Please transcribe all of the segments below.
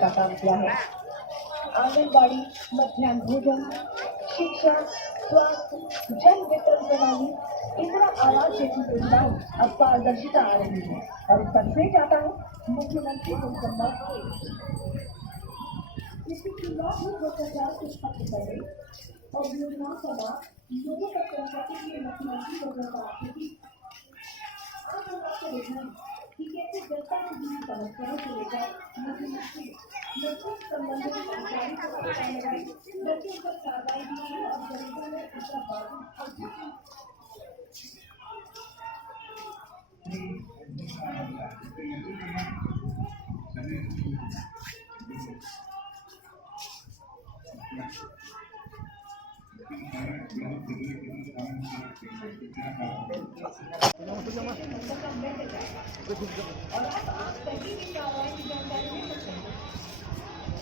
का काम किया है। आंगनबाड़ी, मध्याह्न भोजन, शिक्षा, स्वास्थ्य, जल वितरण प्रणाली, इंदिरा आवास जैसी योजनाओं अब पारदर्शिता आ रही है और इसका श्रेय जाता है मुख्यमंत्री इसके खिलाफ भ्रष्टाचार को खत्म करे और योजनाओं का लाभ लोगों तक पहुंचाने के लिए मुख्यमंत्री कि कैसे जनता को जुड़ी समस्याओं को लेकर मुख्यमंत्री लोगों संबंधित अधिकारी को पता लगाई, लोगों पर कार्रवाई की और गरीबों में उसका बाबू और आप सभी की कार्रवाई की जानकारी दे सकते हैं।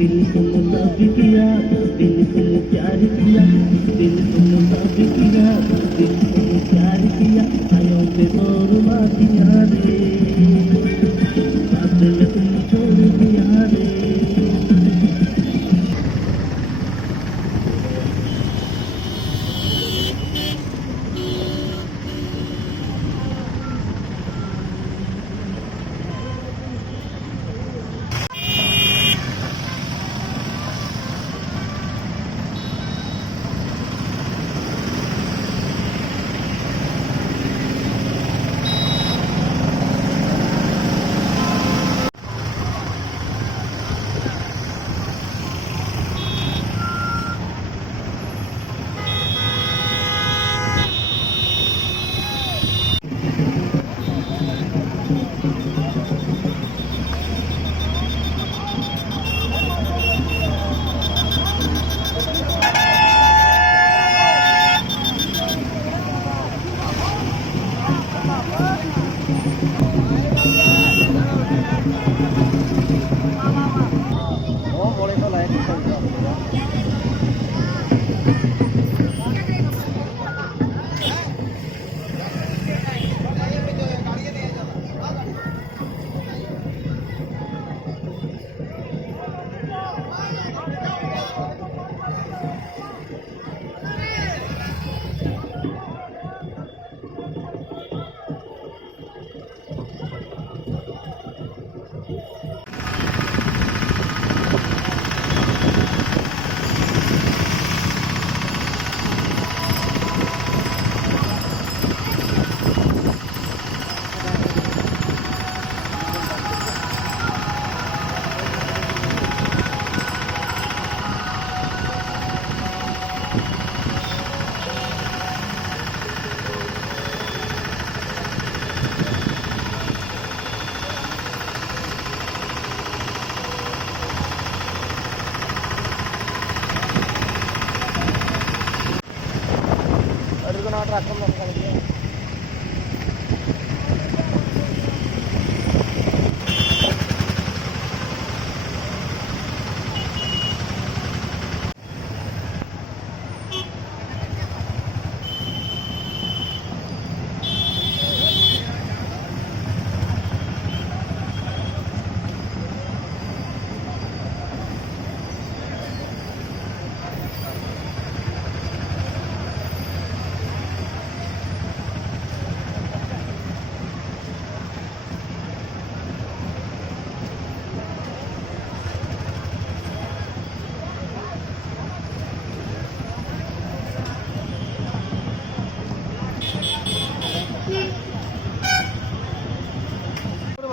बिल्कुल प्यार किया, बिल्कुल प्यार किया,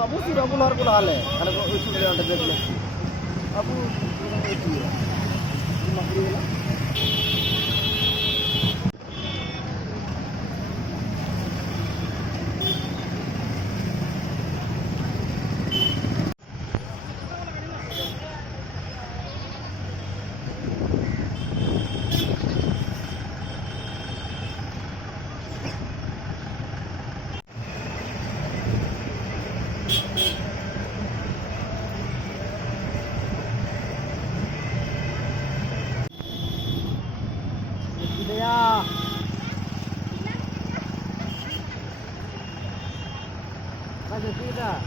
Abu sudah keluar keluar le, karena kalau usul dia ada betul. Abu itu ya. Makhluk lah. Ya. Masih tidak.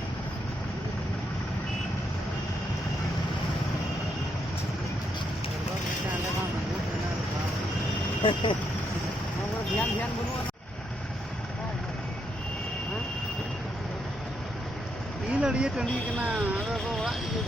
ध्यान बोलो ये लड़िए टंडी के ना अरे वो ये